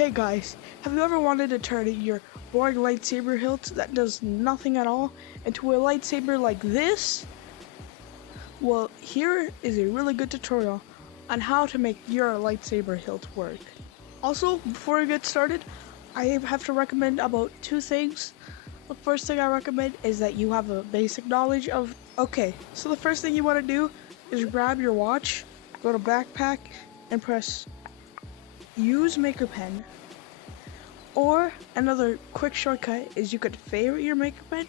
Hey guys, have you ever wanted to turn your boring lightsaber hilt that does nothing at all into a lightsaber like this? Well, here is a really good tutorial on how to make your lightsaber hilt work. Also, before we get started, I have to recommend about two things. The first thing I recommend is that you have a basic knowledge of... Okay, so the first thing you want to do is grab your watch, go to backpack, and press use maker pen. Or another quick shortcut is you could favorite your maker pen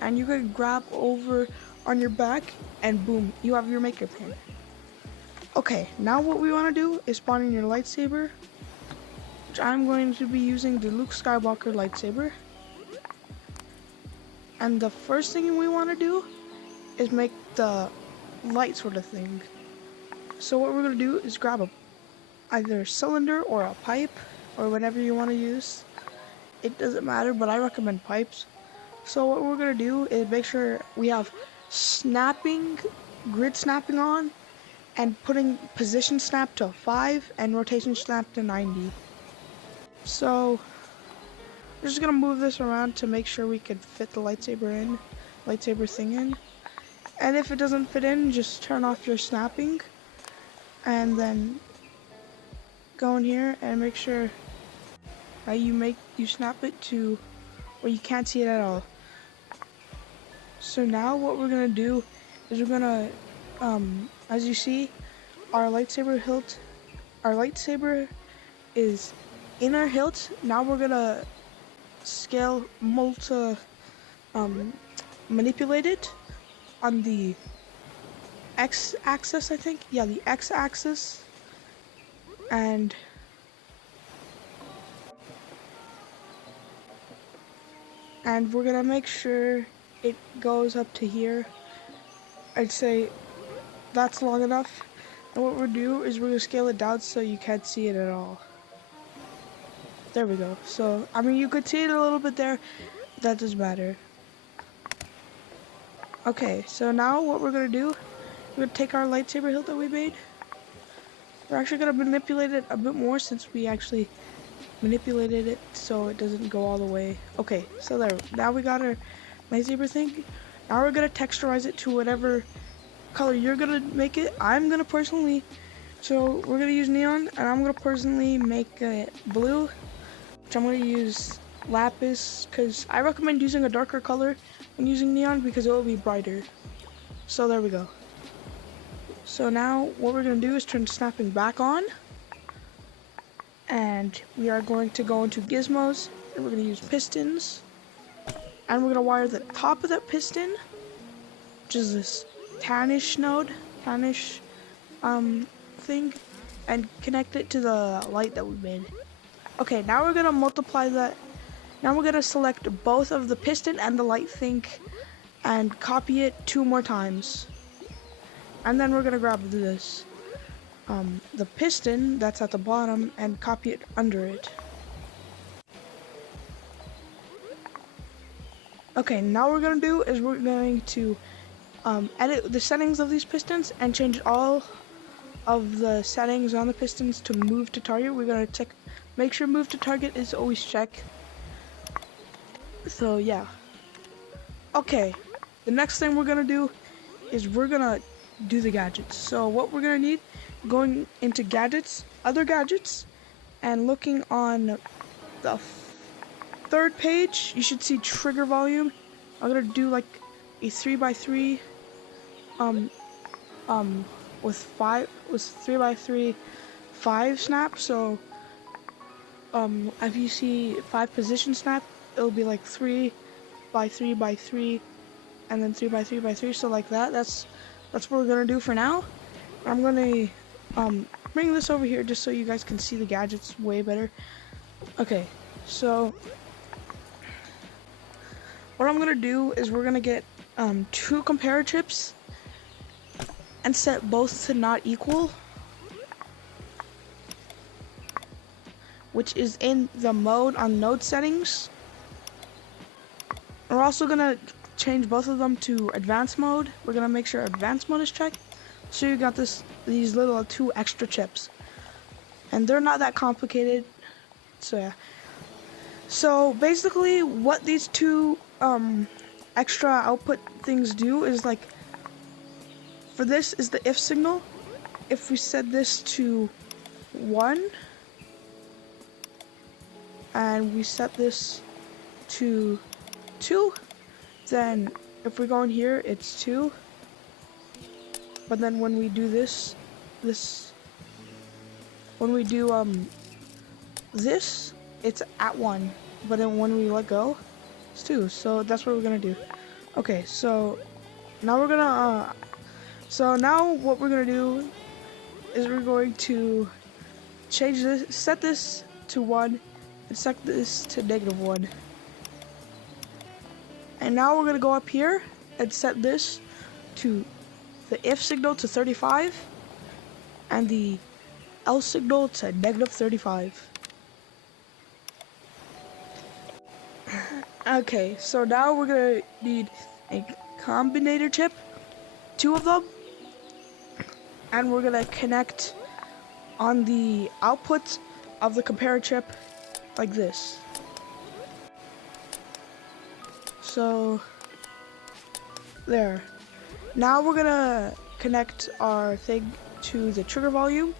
and you could grab over on your back and boom, you have your maker pen. Okay, now what we want to do is spawn in your lightsaber, which I'm going to be using the Luke Skywalker lightsaber. And the first thing we want to do is make the light sort of thing. So what we're going to do is grab either a cylinder or a pipe or whatever you want to use. It doesn't matter, but I recommend pipes. So what we're going to do is make sure we have grid snapping on, and putting position snap to 5 and rotation snap to 90. So we're just going to move this around to make sure we can fit the lightsaber thing in. And if it doesn't fit in, just turn off your snapping and then go in here and make sure that you snap it to where you can't see it at all. So now what we're gonna do is we're gonna, as you see, our lightsaber is in our hilt. Now we're gonna scale manipulate it on the x-axis, I think. Yeah, the x-axis, and we're gonna make sure it goes up to here. I'd say that's long enough. And what we'll do is we're gonna scale it down so you can't see it at all. There we go. So, I mean, you could see it a little bit there. That doesn't matter. Okay, so now what we're gonna do, we're gonna take our lightsaber hilt that we made. We're actually gonna manipulate it a bit more since we actually manipulated it so it doesn't go all the way. Okay, so there. Now we got our lightsaber thing. Now we're gonna texturize it to whatever color you're gonna make it. I'm gonna personally, so we're gonna use neon, and I'm gonna personally make it blue, which I'm gonna use lapis, because I recommend using a darker color when using neon because it will be brighter. So there we go. So now what we're gonna do is turn snapping back on, and we are going to go into gizmos, and we're gonna use pistons. And we're gonna wire the top of that piston, which is this tannish thing, and connect it to the light that we made. Okay, now we're gonna multiply that. Now we're gonna select both of the piston and the light thing and copy it 2 more times. And then we're gonna grab this, the piston that's at the bottom, and copy it under it. Okay, now what we're going to do is we're going to edit the settings of these pistons and change all of the settings on the pistons to move to target. We're going to make sure move to target is always checked. So yeah. Okay, the next thing we're going to do is we're going to do the gadgets. So what we're going to need, going into gadgets, other gadgets, and looking on the 3rd page, you should see trigger volume. I'm gonna do like a 3x3 with 3x3 5 snap. So if you see 5 position snap, it'll be like 3x3x3 and then 3x3x3. So like that. That's what we're gonna do for now. I'm gonna bring this over here just so you guys can see the gadgets way better. Okay, so what I'm gonna do is we're gonna get 2 compare chips and set both to not equal, which is in the mode on node settings. We're also gonna change both of them to advanced mode. We're gonna make sure advanced mode is checked. So you got these little 2 extra chips, and they're not that complicated. So yeah. So basically what these two extra output things do is, like, for this is the if signal. If we set this to 1 and we set this to 2, then if we go in here it's 2, but then when we do this, when we do this, it's at 1, but then when we let go it's 2. So that's what we're gonna do. Okay, so now we're gonna now what we're gonna do is we're going to change this, set this to 1 and set this to -1. And now we're gonna go up here and set this to the if signal to 35 and the else signal to -35. Okay, so now we're gonna need a combinator chip, 2 of them, and we're gonna connect on the outputs of the compare chip like this. So there. Now we're gonna connect our thing to the trigger volume.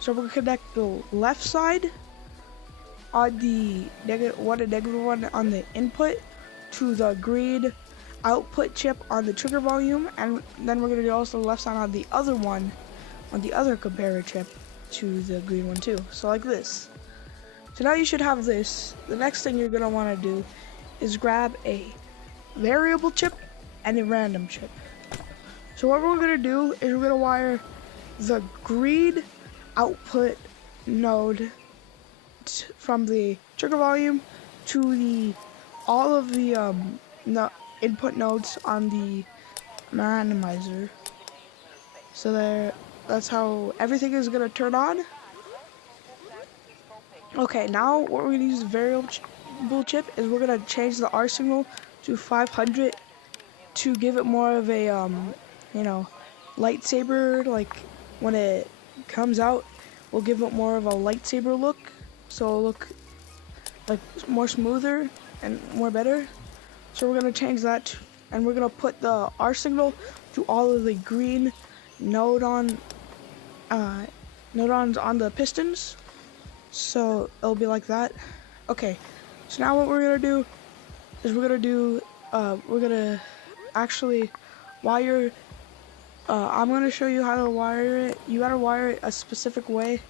So we're gonna connect the left side on the -1 and -1 on the input to the green output chip on the trigger volume, and then we're gonna do also the left side on the other one, on the other comparator chip to the green one too. So like this. So now you should have this. The next thing you're gonna wanna do is grab a variable chip and a random chip. So what we're gonna do is we're gonna wire the green output node from the trigger volume to the all of the input nodes on the randomizer. So that's how everything is gonna turn on. Okay, now what we're gonna use the variable chip is we're gonna change the R signal to 500 to give it more of a you know, lightsaber, like when it comes out, we'll give it more of a lightsaber look, so it'll look like more smoother and more better. So we're gonna change that, and we're gonna put the R signal to all of the green nodons on the pistons. So it'll be like that. Okay, so now what we're gonna do is we're gonna actually wire. I'm gonna show you how to wire it. You gotta wire it a specific way.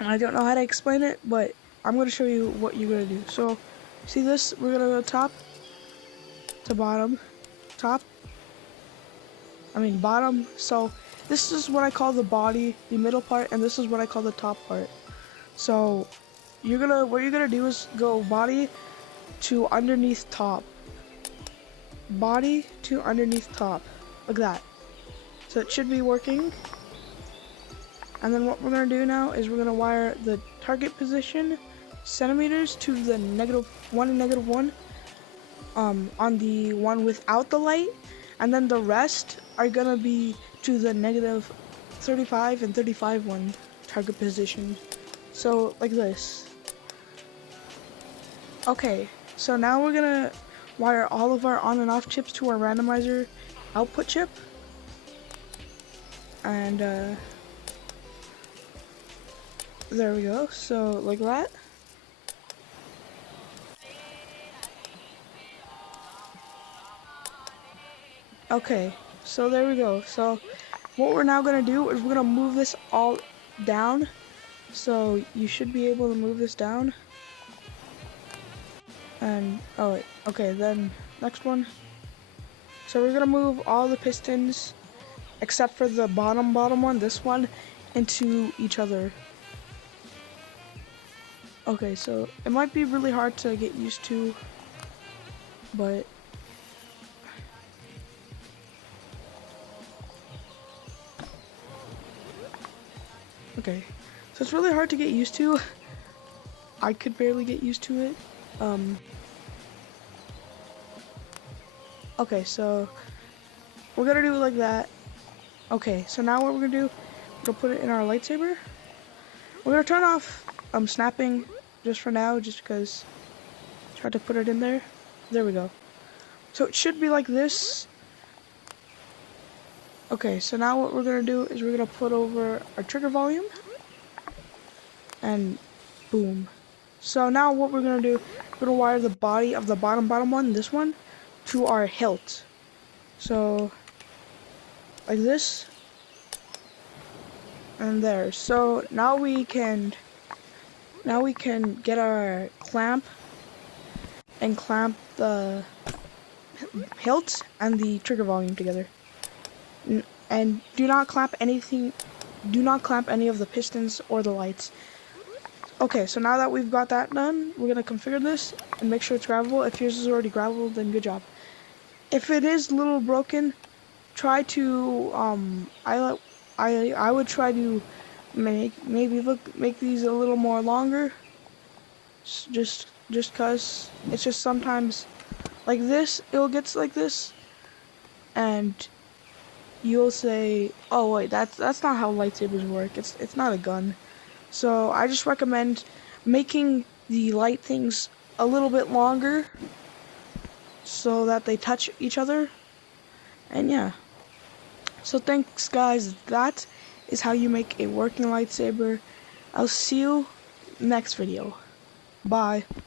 I don't know how to explain it, but I'm gonna show you what you're gonna do. So, see this? We're gonna go top to bottom, bottom. So this is what I call the body, the middle part, and this is what I call the top part. So what you're gonna do is go body to underneath top, body to underneath top, like that. So it should be working. And then what we're gonna do now is we're gonna wire the target position centimeters to the -1 and -1 on the one without the light, and then the rest are gonna be to the -35 and 35 one target position. So like this. Okay, so now we're gonna wire all of our on and off chips to our randomizer output chip, and there we go. So like that. Okay, so there we go. So what we're now gonna do is we're gonna move this all down. So you should be able to move this down. And oh wait, okay, then next one. So we're gonna move all the pistons except for the bottom one, this one, into each other. Okay, so it might be really hard to get used to, but okay, so it's really hard to get used to. I could barely get used to it. Okay, so we're gonna do it like that. Okay, so now what we're gonna do, we're gonna put it in our lightsaber. We're gonna turn off snapping just for now, just because I tried to put it in there. There we go. So it should be like this. Okay, so now what we're gonna do is we're gonna put over our trigger volume, and boom. So now what we're gonna do, we're gonna wire the body of the bottom one, this one, to our hilt. So like this, and there. So now we can get our clamp and clamp the hilt and the trigger volume together. And do not clamp anything. Do not clamp any of the pistons or the lights. Okay, so now that we've got that done, we're gonna configure this and make sure it's grabbable. If yours is already grabbable, then good job. If it is a little broken, try to I would try to make these a little more longer. Just cause it's just sometimes like this, it'll get like this, and you'll say, oh wait, that's not how lightsabers work. It's not a gun. So I just recommend making the light things a little bit longer so that they touch each other. And yeah. So thanks guys, that is how you make a working lightsaber. I'll see you next video. Bye.